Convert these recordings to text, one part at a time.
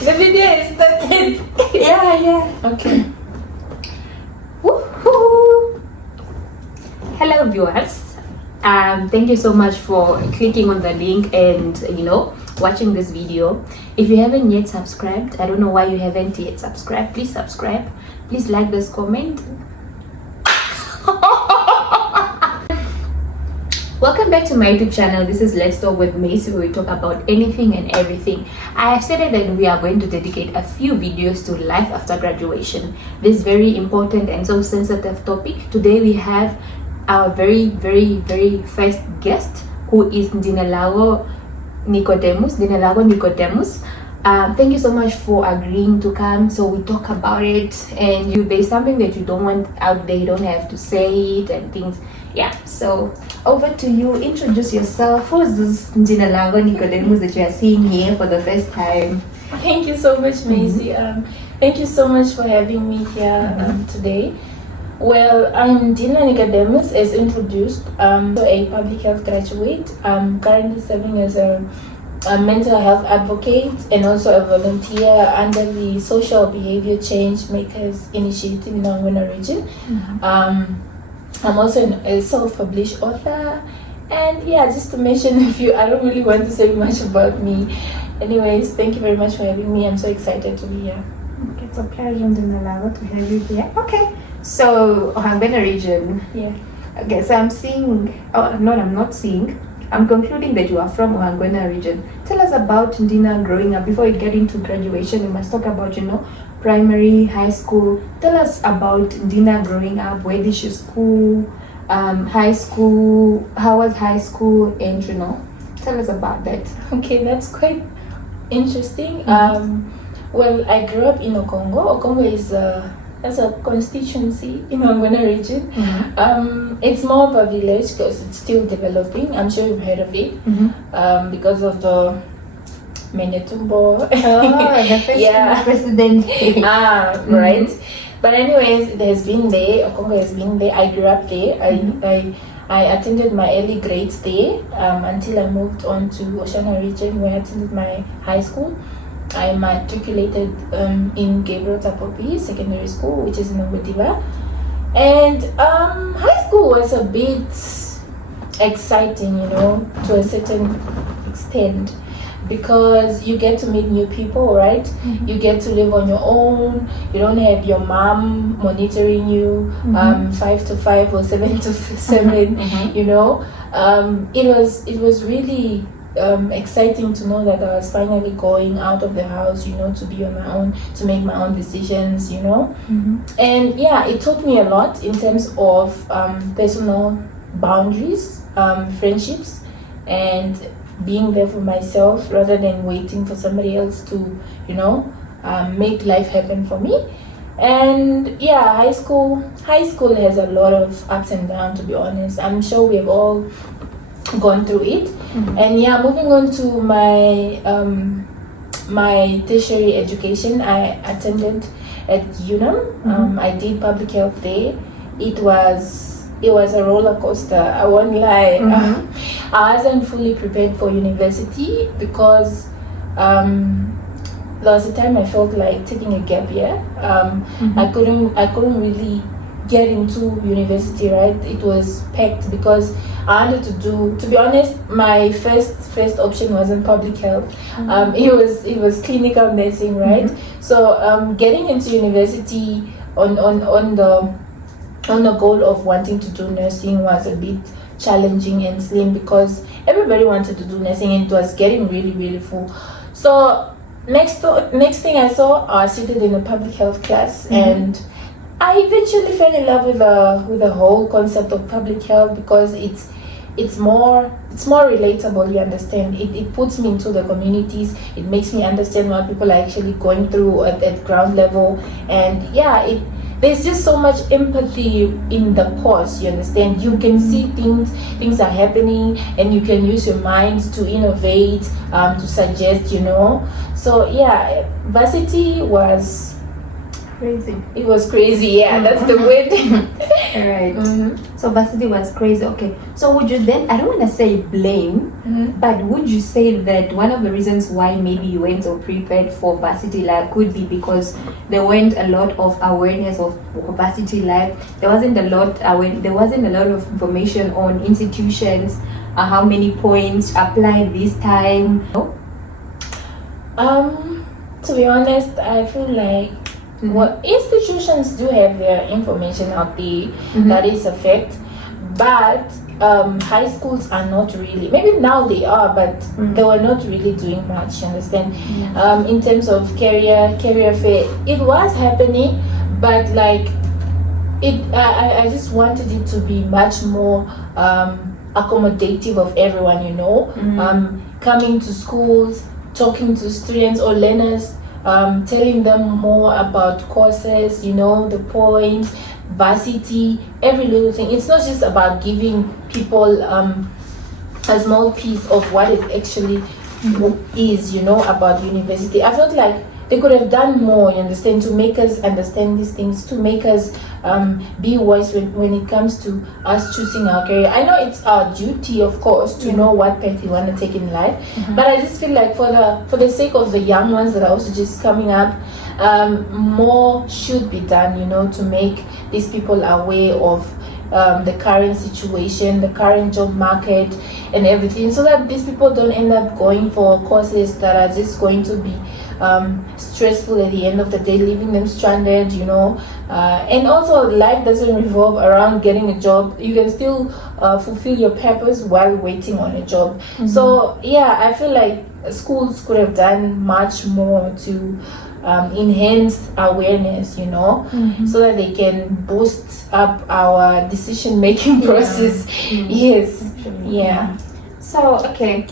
The video is started. Yeah. Okay. Woohoo! Hello viewers. Thank you so much for clicking on the link and watching this video. If you haven't yet subscribed, I don't know why you haven't yet subscribed. Please subscribe. Please like this comment. Welcome back to my YouTube channel. This is Let's Talk with Macy, where we talk about anything and everything. I have said that we are going to dedicate a few videos to life after graduation. This very important and so sensitive topic. Today we have our very first guest, who is Ndinelago Nicodemus. Thank you so much for agreeing to come, so we talk about it. And there's something that you don't want out there, you don't have to say it and things. Yeah, so over to you. Introduce yourself. Who is this Ndinelago Nicodemus that you are seeing here for the first time? Thank you so much, Macy. Thank you so much for having me here today. Well, I'm Ndina Nicodemus, as introduced. I'm a public health graduate. I'm currently serving as a mental health advocate and also a volunteer under the Social Behavior Change Makers Initiative in Ngwena region. I'm also a self-published author, and yeah, just to mention a few. I don't really want to say much about me. Anyways, thank you very much for having me. I'm so excited to be here. Okay, it's a pleasure, Ndinelago, to have you here. Okay, so Ngwena region. Yeah. Okay, so I'm not seeing. I'm concluding that you are from Ngwena region. Tell us about Ndina growing up. Before we get into graduation, we must talk about, primary, high school. Tell us about Ndina growing up. Where did she school? High school. How was high school? And tell us about that. Okay, that's quite interesting. Well, I grew up in Okongo. Okongo is as a constituency in Ngwena region. It's more of a village because it's still developing. I'm sure you've heard of it. Because of the Menetumbo. The first president. Right. But anyways, it has been there. Okongo has been there. I grew up there. I attended my early grades there until I moved on to Oshana region, where I attended my high school. I matriculated in Gabriel Tapopi Secondary School, which is in Obudiva. And high school was a bit exciting, to a certain extent, because you get to meet new people, right? You get to live on your own. You don't have your mom monitoring you 5 to 5 or 7 to 7. It was really exciting to know that I was finally going out of the house, to be on my own, to make my own decisions, And yeah, it taught me a lot in terms of personal boundaries, friendships, and being there for myself rather than waiting for somebody else to, make life happen for me. And yeah, high school has a lot of ups and downs, to be honest. I'm sure we have all gone through it. And yeah, moving on to my my tertiary education, I attended at UNAM. I did public health there. It was a roller coaster, I won't lie. I wasn't fully prepared for university because there was a time I felt like taking a gap year. I couldn't really get into university, right? It was packed because I wanted to be honest, my first option wasn't public health. It was clinical nursing, right? So getting into university on the goal of wanting to do nursing was a bit challenging and slim because everybody wanted to do nursing and it was getting really full. So next thing I saw, I seated in a public health class, and I eventually fell in love with the whole concept of public health because it's more relatable. You understand, it puts me into the communities. It makes me understand what people are actually going through at ground level, and yeah, there's just so much empathy in the course. You understand, you can see things are happening, and you can use your mind to innovate, to suggest. So yeah, varsity was Crazy. It was crazy, yeah, that's the word. Alright. So varsity was crazy. Okay. So would you then, I don't want to say blame, but would you say that one of the reasons why maybe you weren't so prepared for varsity life could be because there weren't a lot of awareness of varsity life? There wasn't a lot of information on institutions, how many points applied this time. No? To be honest, I feel like well, institutions do have their information out there that is a fact, but high schools are not really. Maybe now they are, but they were not really doing much. You understand? In terms of career fair, it was happening, but like it. I just wanted it to be much more accommodative of everyone. You know, coming to schools, talking to students or learners. Telling them more about courses, you know, the points, varsity, every little thing. It's not just about giving people a small piece of what it actually is, you know, about university. I felt like they could have done more, you understand, to make us understand these things, to make us be wise when it comes to us choosing our career. I know it's our duty, of course, to know what path you want to take in life, but I just feel like for the sake of the young ones that are also just coming up, more should be done, you know, to make these people aware of the current situation, the current job market and everything, so that these people don't end up going for courses that are just going to be stressful at the end of the day, leaving them stranded, you know. And also life doesn't revolve around getting a job. You can still fulfill your purpose while waiting on a job. So yeah, I feel like schools could have done much more to enhance awareness, you know, so that they can boost up our decision making process. Yes. Yeah. So okay,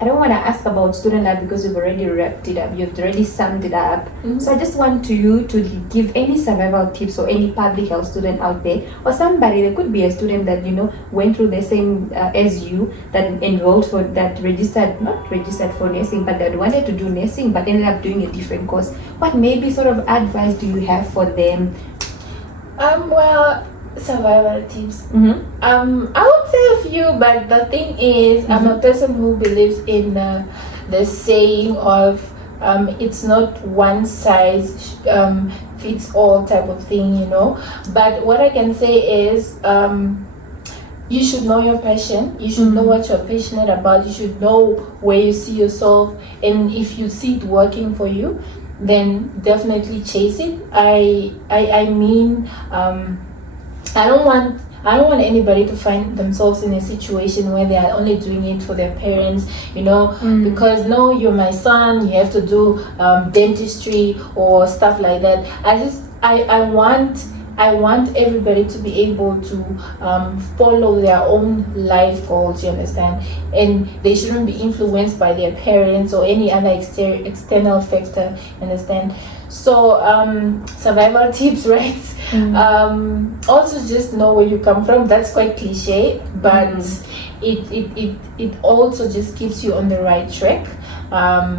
I don't want to ask about student life because you've already wrapped it up. You've already summed it up. So I just want you to give any survival tips or any public health student out there, or somebody, there could be a student that, you know, went through the same as you, that enrolled for, that not registered for nursing, but that wanted to do nursing but ended up doing a different course. What maybe sort of advice do you have for them? Well, survival tips. I would say a few, but the thing is, I'm a person who believes in the saying of it's not one size fits all type of thing, you know. But what I can say is you should know your passion. You should know what you're passionate about. You should know where you see yourself, and if you see it working for you, then definitely chase it. I mean, I don't want anybody to find themselves in a situation where they are only doing it for their parents, you know, because no, you're my son, you have to do dentistry or stuff like that. I want everybody to be able to follow their own life goals, you understand? And they shouldn't be influenced by their parents or any other external factor, understand? So survival tips, right? Also just know where you come from. That's quite cliche, but it also just keeps you on the right track,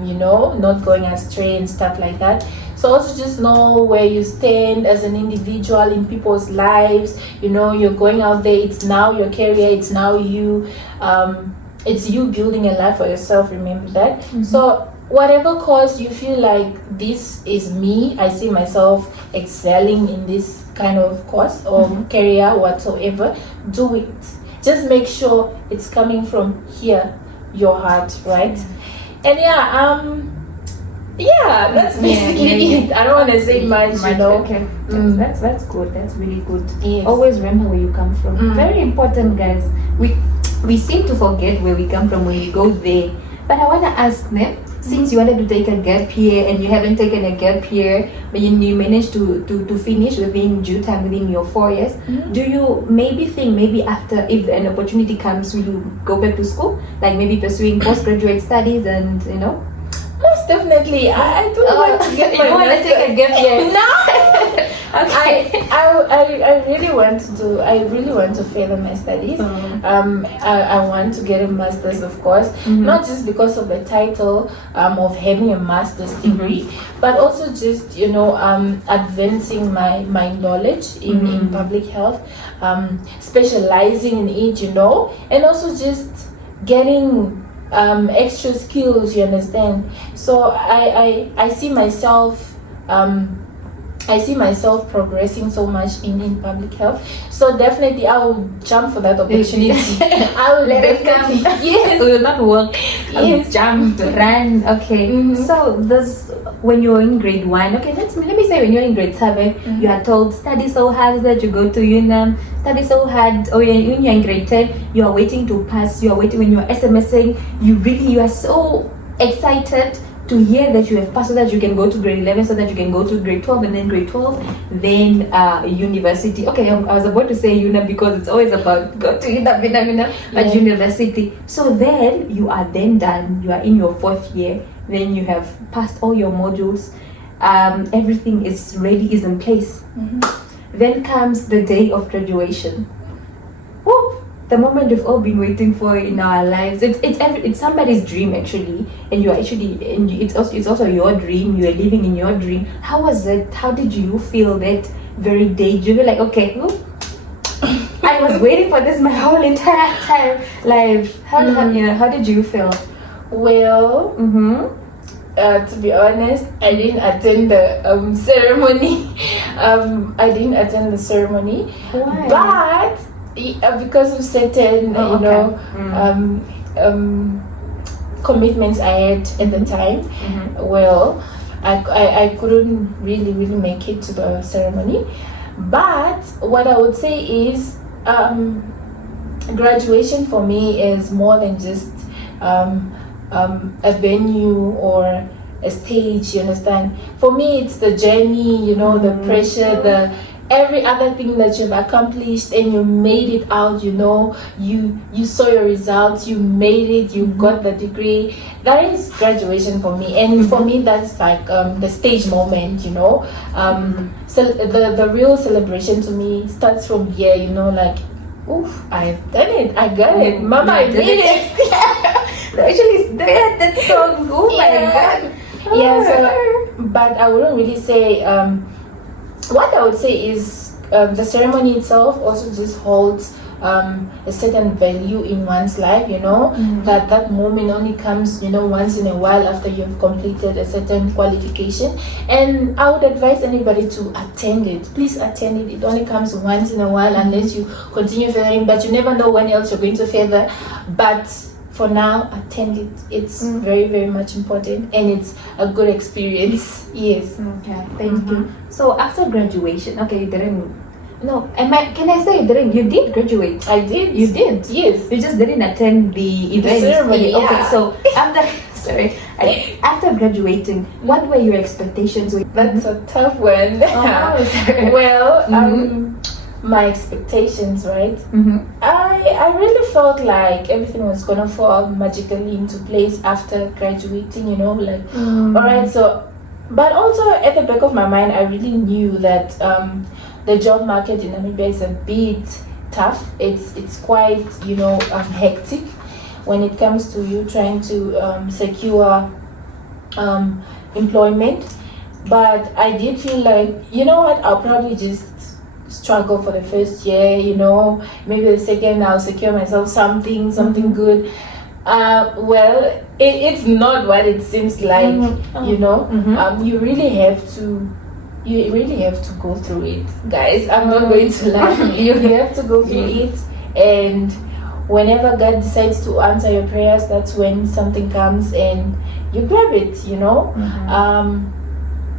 you know, not going astray and stuff like that. So also just know where you stand as an individual in people's lives. You know, you're going out there, it's now your career, it's now you, it's you building a life for yourself, remember that. So whatever course you feel like this is me, I see myself excelling in this kind of course or career whatsoever, do it. Just make sure it's coming from here, your heart, right? And yeah, that's basically it. I don't want to say much, you know. Okay, that's good. That's really good. Yes. Always remember where you come from. Very important, guys. We seem to forget where we come from when we go there. But I want to ask them, since you wanted to take a gap year and you haven't taken a gap year, but you managed to finish within due time, within your 4 years, do you maybe think maybe after, if an opportunity comes, will you go back to school? Like maybe pursuing postgraduate studies and, you know? Most definitely. I don't want to get my you want to take a gap year? No. Okay. I really want to do. I really want to further my studies. I want to get a master's, of course, not just because of the title of having a master's degree, but also just advancing my knowledge in public health, specializing in it, and also just getting extra skills. You understand? So I see myself. I see myself progressing so much in public health. So definitely I will jump for that opportunity. I will let it come. Yes. It will not work. Yes. Jump, run. Okay. So this when you're in grade 1, okay, let me say when you're in grade 7, you are told study so hard that you go to UNAM, study so hard, or when you're in grade 10, you are waiting to pass, you are waiting when you are SMSing, you are so excited to hear that you have passed so that you can go to grade 11, so that you can go to grade 12, and then grade 12, then university. Okay, I was about to say UNAM because it's always about go to UNAM, but university. So then you are then done, you are in your 4th year, then you have passed all your modules, everything is ready, is in place. Then comes the day of graduation. Woo! The moment we've all been waiting for in our lives. It's somebody's dream actually, and it's also your dream. You are living in your dream. How was it? How did you feel that very day? Did you feel like, okay, I was waiting for this my whole entire time? Like, how did you feel? Well, to be honest, I didn't attend the ceremony. I didn't attend the ceremony. Why? But because of certain commitments I had at the time, well, I couldn't really make it to the ceremony. But what I would say is graduation for me is more than just a venue or a stage, you understand? For me, it's the journey, the pressure, the every other thing that you've accomplished, and you made it out, you saw your results, you made it, you got the degree. That is graduation for me, and for me that's like the stage moment, so the real celebration to me starts from here, like, oof, I've done it, I got it, mama, I made it. Actually, that's so good. My God. So, but I wouldn't really say what I would say is the ceremony itself also just holds a certain value in one's life, that moment only comes, once in a while after you've completed a certain qualification. And I would advise anybody to attend it. Please attend it. It only comes once in a while unless you continue feathering, but you never know when else you're going to feather. But for now, attend it. It's very, very much important, and it's a good experience. Yes. Okay, thank you. So after graduation, okay, you didn't. No, can I say you didn't? You did graduate. I did. You did. Yes. You just didn't attend the event. The ceremony. Okay, so after graduating, what were your expectations? That's a tough one. Well, my expectations, right? I really felt like everything was gonna fall magically into place after graduating, all right, so, but also at the back of my mind, I really knew that the job market in Namibia is a bit tough. It's quite, hectic when it comes to you trying to secure employment. But I did feel like, I'll probably just struggle for the first year, maybe the second I'll secure myself something good. Well, it's not what it seems like. You really have to go through it, guys. I'm not going to lie. You have to go through it, and whenever God decides to answer your prayers, that's when something comes and you grab it.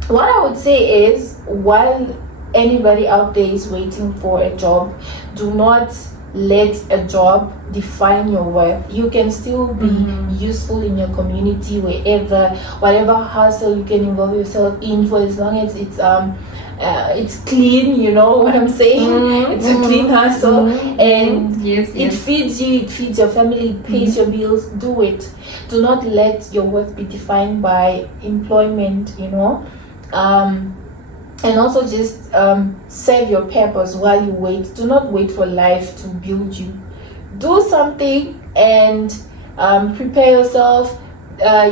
What I would say is, while anybody out there is waiting for a job, do not let a job define your worth. You can still be useful in your community, whatever hustle you can involve yourself in, for as long as it's it's clean, you know what I'm saying? It's a clean hustle, and yes, it feeds you, it feeds your family, it pays your bills. Do it. Do not let your worth be defined by employment, you know. And also just serve your purpose while you wait. Do not wait for life to build you. Do something and prepare yourself.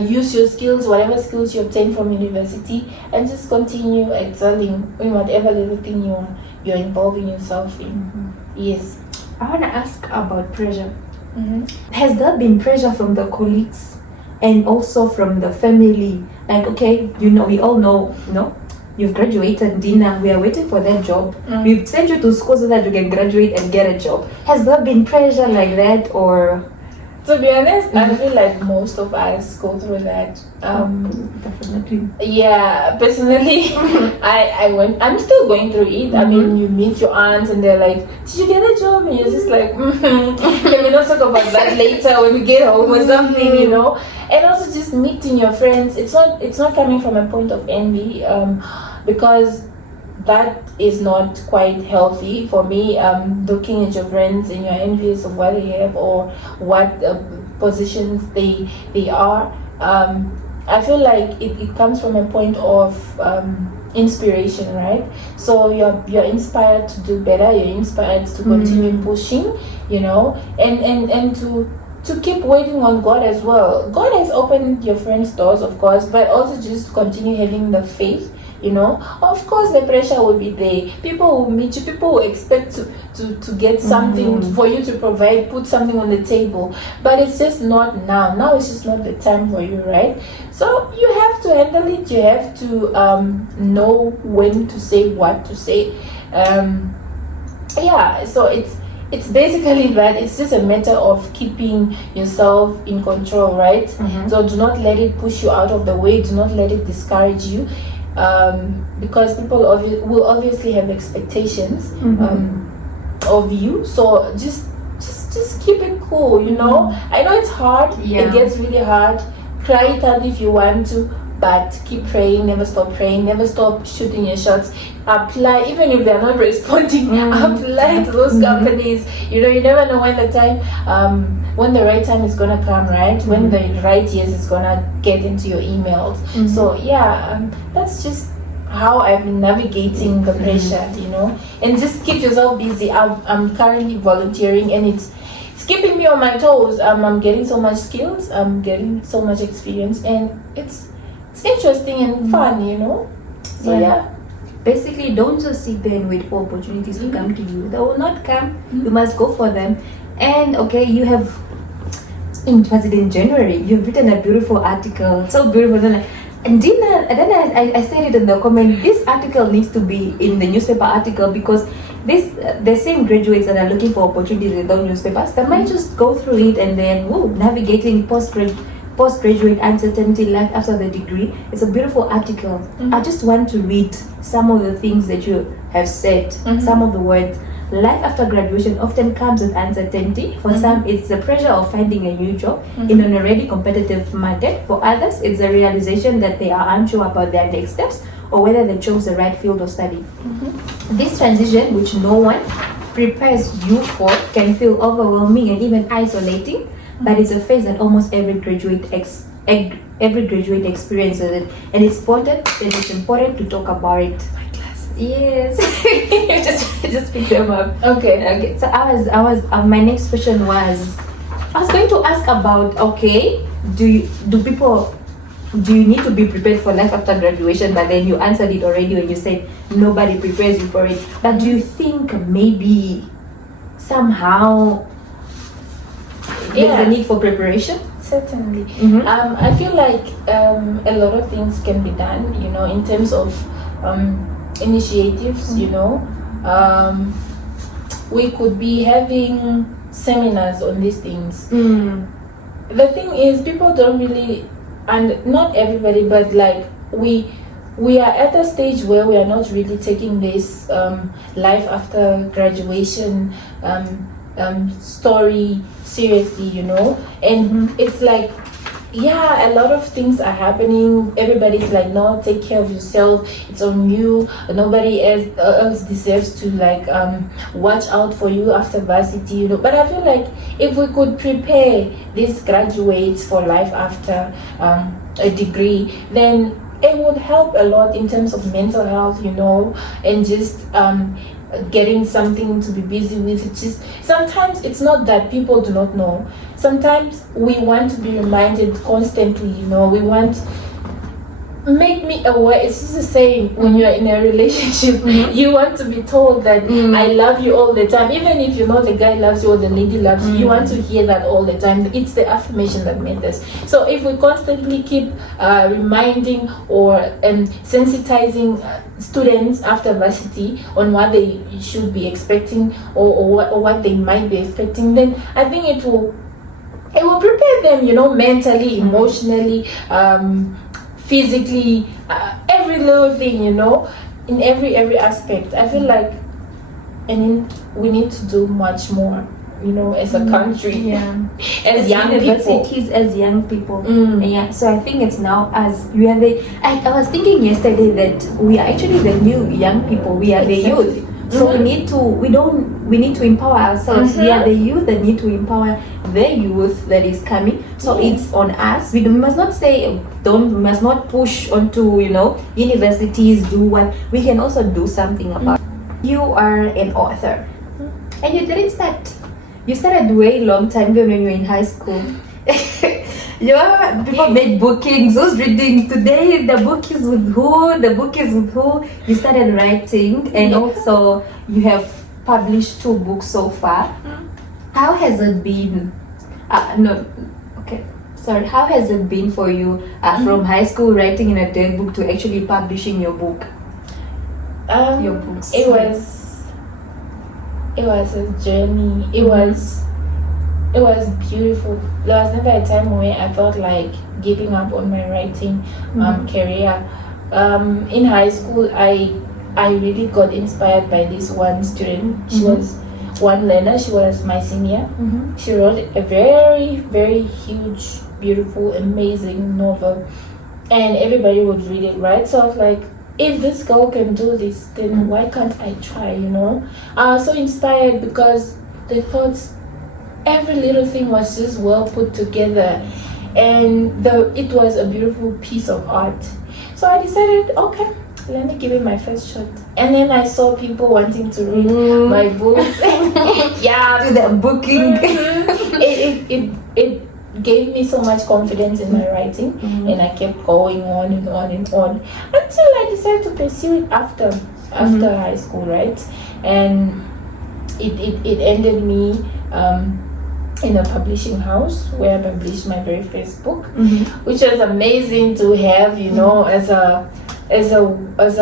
Use your skills, whatever skills you obtain from university, and just continue excelling in whatever little thing you're involving yourself in. Yes. I want to ask about pressure. Has there been pressure from the colleagues and also from the family? Like, okay, you know, we all know, you know, you've graduated, Dina, we are waiting for that job. We've sent you to school so that you can graduate and get a job. Has there been pressure like that, or? To be honest, I feel like most of us go through that. Definitely. Yeah, personally, I'm still going through it. I mean, you meet your aunts and they're like, did you get a job? And you're just like, can we not talk about that later when we get home or something, you know? And also just meeting your friends. It's not coming from a point of envy, because that is not quite healthy for me. Looking at your friends and you're envious of what they have or what positions they are. I feel like it comes from a point of inspiration, right? So you're inspired to do better. You're inspired to continue pushing, you know, and to keep waiting on God as well. God has opened your friends' doors, of course, but also just continue having the faith. You know, of course, the pressure will be there. People will meet you. People will expect to get something for you to provide, put something on the table. But it's just not now. Now it's just not the time for you, right? So you have to handle it. You have to know when to say what to say. Yeah. So it's basically that. It's just a matter of keeping yourself in control, right? So do not let it push you out of the way. Do not let it discourage you. Because people will obviously have expectations of you, so just keep it cool, you know. I know it's hard. It gets really hard. Cry it out if you want to, but keep praying. Never stop praying. Never stop shooting your shots. Apply, even if they're not responding. Apply to those companies. You know, you never know when the right time is gonna come, right? When the right yes is gonna get into your emails. So yeah, that's just how I've been navigating the pressure, you know. And just keep yourself busy. I'm currently volunteering, and it's keeping me on my toes. I'm getting so much skills. I'm getting so much experience, and it's interesting and fun, you know. So yeah. Basically, don't just sit there and wait for opportunities to come to you. They will not come. You must go for them. And okay, you have, it was in January, you've written a beautiful article, so beautiful. And then I said it in the comment, this article needs to be in the newspaper article, because the same graduates that are looking for opportunities in those newspapers, they might just go through it and then navigating postgraduate uncertainty, life after the degree. It's a beautiful article. I just want to read some of the things that you have said, some of the words. Life after graduation often comes with uncertainty. For some, it's the pressure of finding a new job in an already competitive market. For others, it's the realization that they are unsure about their next steps or whether they chose the right field of study. This transition, which no one prepares you for, can feel overwhelming and even isolating, but it's a phase that almost every graduate experiences it, and it's important to talk about it. Yes. just pick them up. Okay. So I was my next question was, I was going to ask about, okay, do you need to be prepared for life after graduation? But then you answered it already when you said nobody prepares you for it. But do you think maybe somehow there's a need for preparation? Certainly. I feel like a lot of things can be done, you know, in terms of initiatives, you know. We could be having seminars on these things. The thing is, people don't really, and not everybody, but like we are at a stage where we are not really taking this life after graduation story seriously, you know. And it's like yeah, a lot of things are happening. Everybody's like, no, take care of yourself, it's on you, nobody else deserves to like watch out for you after varsity, you know. But I feel like if we could prepare these graduates for life after a degree, then it would help a lot in terms of mental health, you know, and just getting something to be busy with. It's just sometimes it's not that people do not know. Sometimes we want to be reminded constantly, you know. We want, make me aware. It's just the same when you're in a relationship. You want to be told that I love you all the time, even if you know the guy loves you or the lady loves you. You want to hear that all the time. It's the affirmation that matters. So if we constantly keep reminding or sensitizing students after varsity on what they should be expecting, or what they might be expecting, then I think it will prepare them, you know, mentally, emotionally, physically, every little thing, you know, in every aspect. I feel like, and we need to do much more, you know, as a country, as young universities, people. as young people. Yeah, so I think it's now as we are the. I was thinking yesterday that we are actually the new young people. We are the youth. So we need to empower ourselves. We are the youth that need to empower the youth that is coming. So it's on us. We must not say we must not push onto, you know, universities do what we can also do something about. You are an author, and you didn't start. You started way long time ago when you were in high school. Yeah, people made bookings. Who's reading today? The book is with who? The book is with who? You started writing, and also you have published 2 books so far. How has it been? How has it been for you from high school writing in a day book to actually publishing your book? Your books. It was a journey. It was beautiful. There was never a time where I felt like giving up on my writing career. In high school, I really got inspired by this one student. She was one learner. She was my senior. She wrote a very, very huge, beautiful, amazing novel, and everybody would read it, right? So I was like, if this girl can do this, then why can't I try, you know? I was so inspired because the thoughts, every little thing was just well put together, and it was a beautiful piece of art. So I decided, okay, let me give it my first shot. And then I saw people wanting to read my books. To the booking. It gave me so much confidence in my writing, and I kept going on and on and on until I decided to pursue it after high school, right? And it ended me in a publishing house where I published my very first book, which was amazing to have, you know, as a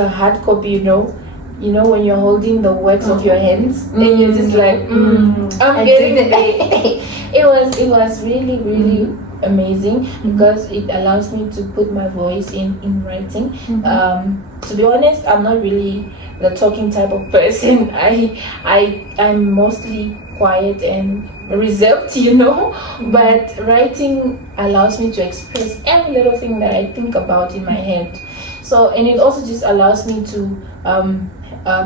hard copy, you know, when you're holding the works of your hands, and you're just like, I'm getting it. It was really, really amazing because it allows me to put my voice in writing. To be honest, I'm not really the talking type of person. I'm mostly quiet and reserved, you know, but writing allows me to express every little thing that I think about in my head. So, and it also just allows me to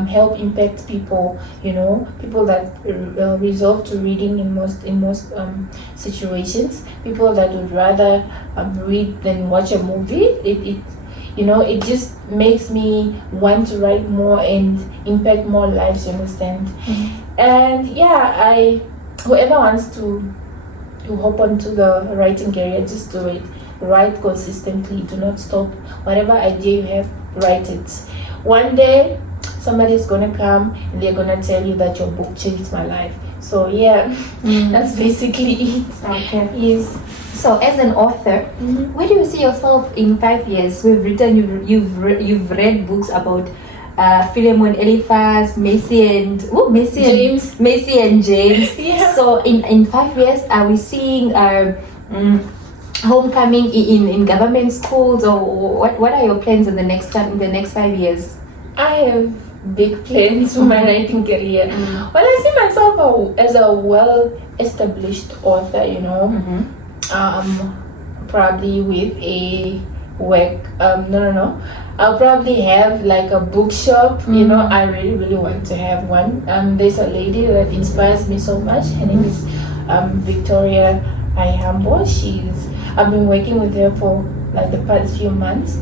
help impact people, you know, people that resolve to reading in most situations, people that would rather read than watch a movie. It just makes me want to write more and impact more lives, you understand? And yeah, whoever wants to hop onto the writing career, just do it. Write consistently, do not stop. Whatever idea you have, write it. One day somebody's gonna come and they're gonna tell you that your book changed my life. So yeah, that's basically it. Okay. Yes. So as an author, where do you see yourself in 5 years? You've read books about Philemon, Eliphaz, Macy and James. Yeah. So in 5 years, are we seeing homecoming in government schools, or what are your plans in the next 5 years? I have big plans for my writing career. Well, I see myself as a well-established author, you know. probably with a work. No. I'll probably have like a bookshop. You know, I really want to have one. There's a lady that inspires me so much. Her name is Victoria Ayambo. I've been working with her for like the past few months.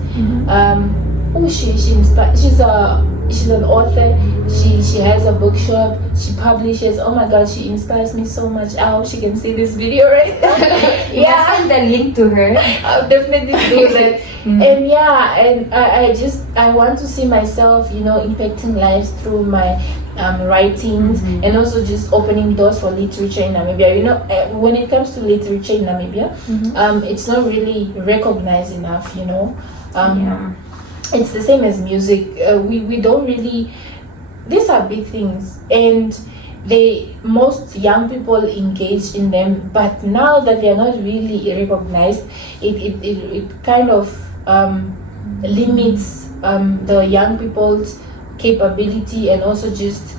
She's an author. She has a bookshop. She publishes. Oh my God, she inspires me so much. I hope she can see this video right now. Yeah, send the link to her. I'll definitely do that. And yeah, and I want to see myself, you know, impacting lives through my writings, and also just opening doors for literature in Namibia. You know, when it comes to literature in Namibia, it's not really recognized enough, you know. It's the same as music. We don't really, these are big things, and most young people engage in them, but now that they're not really recognized, it kind of limits the young people's capability, and also just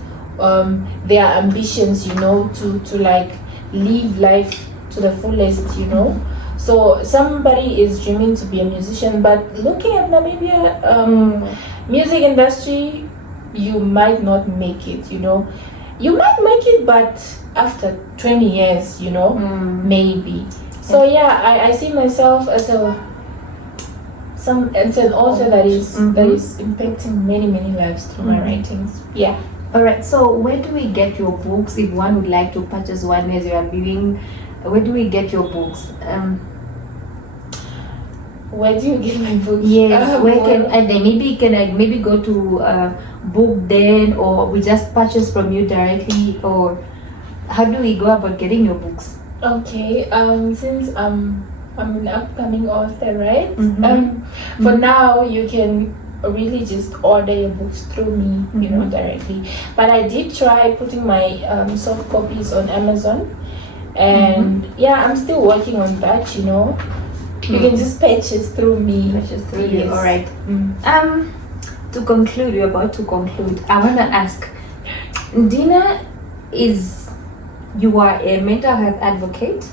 their ambitions, you know, to like live life to the fullest, you know. So somebody is dreaming to be a musician, but looking at Namibia, music industry, you might not make it, you know. You might make it, but after 20 years, you know, maybe. So yeah, I see myself as an author that is impacting many lives through my writings. Yeah. All right. So where do we get your books if one would like to purchase one as you are viewing? Where do we get your books? Where do you get my books? Yes, where can they maybe go to Book Den, or we just purchase from you directly, or how do we go about getting your books? Okay, since I'm an upcoming author, right? For now, you can really just order your books through me, you know, directly. But I did try putting my soft copies on Amazon, and yeah, I'm still working on that, you know. You can just purchase through me. Purchase through you. All right. To conclude, we're about to conclude. I want to ask, Ndina, you are a mental health advocate.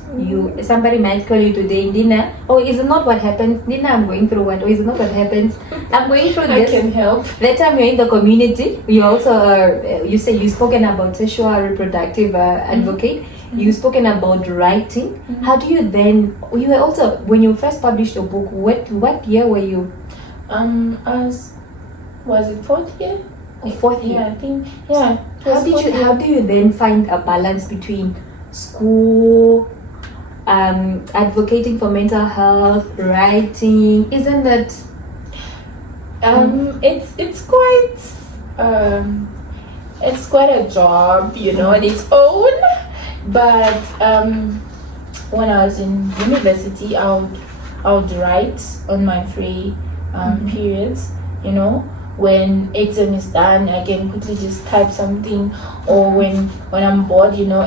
Somebody might call you today, Ndina. Oh, is it not what happens? Ndina, I'm going through what? Or is it not what happens? I'm going through this. I can help. That time you're in the community. You also you say you've spoken about sexual reproductive advocate. You've spoken about writing. How do you then? You were also, when you first published your book. What year were you? Was it fourth year? Fourth year. Yeah, I think. Yeah. How do you then find a balance between school, advocating for mental health, writing? Isn't that? It's quite a job, you know, on its own. But when I was in university, I would write on my free periods, you know. When exam is done, I can quickly just type something, or when I'm bored, you know,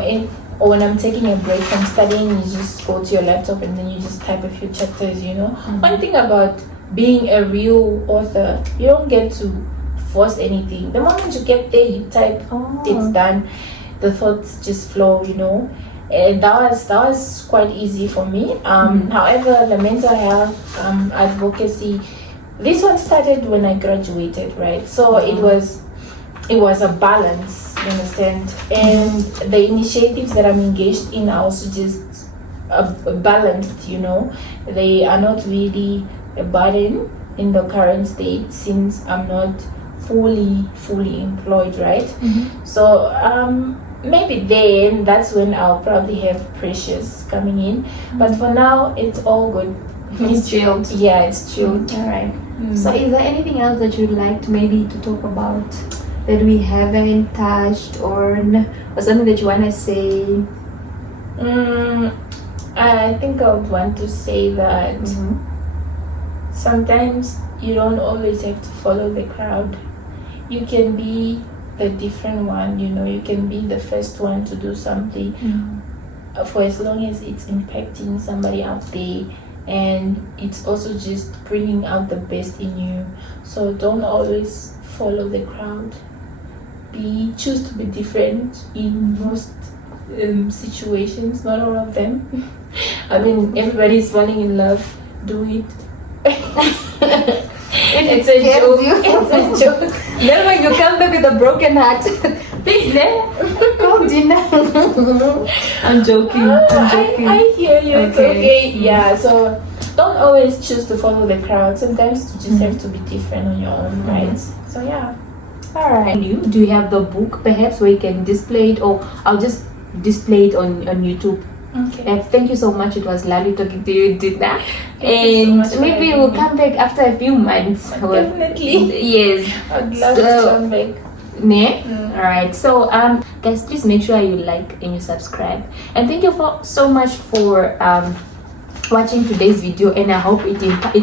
or when I'm taking a break from studying, you just go to your laptop and then you just type a few chapters, you know. One thing about being a real author, you don't get to force anything. The moment you get there, you type, it's done. The thoughts just flow, you know. And that was quite easy for me. However, the mental health advocacy, this one started when I graduated, right? So it was a balance, you understand? And the initiatives that I'm engaged in are also just balanced, you know. They are not really a burden in the current state, since I'm not fully employed, right? So maybe then that's when I'll probably have pressures coming in. But for now, it's all good. It's chilled. Yeah, it's chilled. All right. So is there anything else that you'd like to talk about that we haven't touched, or something that you want to say? I think I would want to say that sometimes you don't always have to follow the crowd. You can be the different one, you know. You can be the first one to do something for as long as it's impacting somebody out there, and it's also just bringing out the best in you. So don't always follow the crowd. Choose to be different in most situations, not all of them. I mean, everybody's falling in love. Do it. It's a scares joke. you. It's a joke. Then when you come back with a broken heart, Please, then. call Dina. I'm joking. I'm joking. I hear you. It's Okay. okay. Yeah. So don't always choose to follow the crowd. Sometimes you just have to be different on your own, right? So yeah. All right. And you, do you have the book perhaps where you can display it, or I'll just display it on YouTube? Okay. Thank you so much. It was lovely talking to you, Dina. you so And much for maybe having we'll me. come back after a few months. Definitely. Yes. I'd love So- to come back. Ne? Alright, so guys, please make sure you like and you subscribe. And thank you so much for watching today's video, and I hope it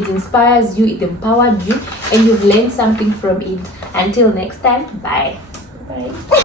inspires you, it empowered you, and you've learned something from it. Until next time, bye. Bye.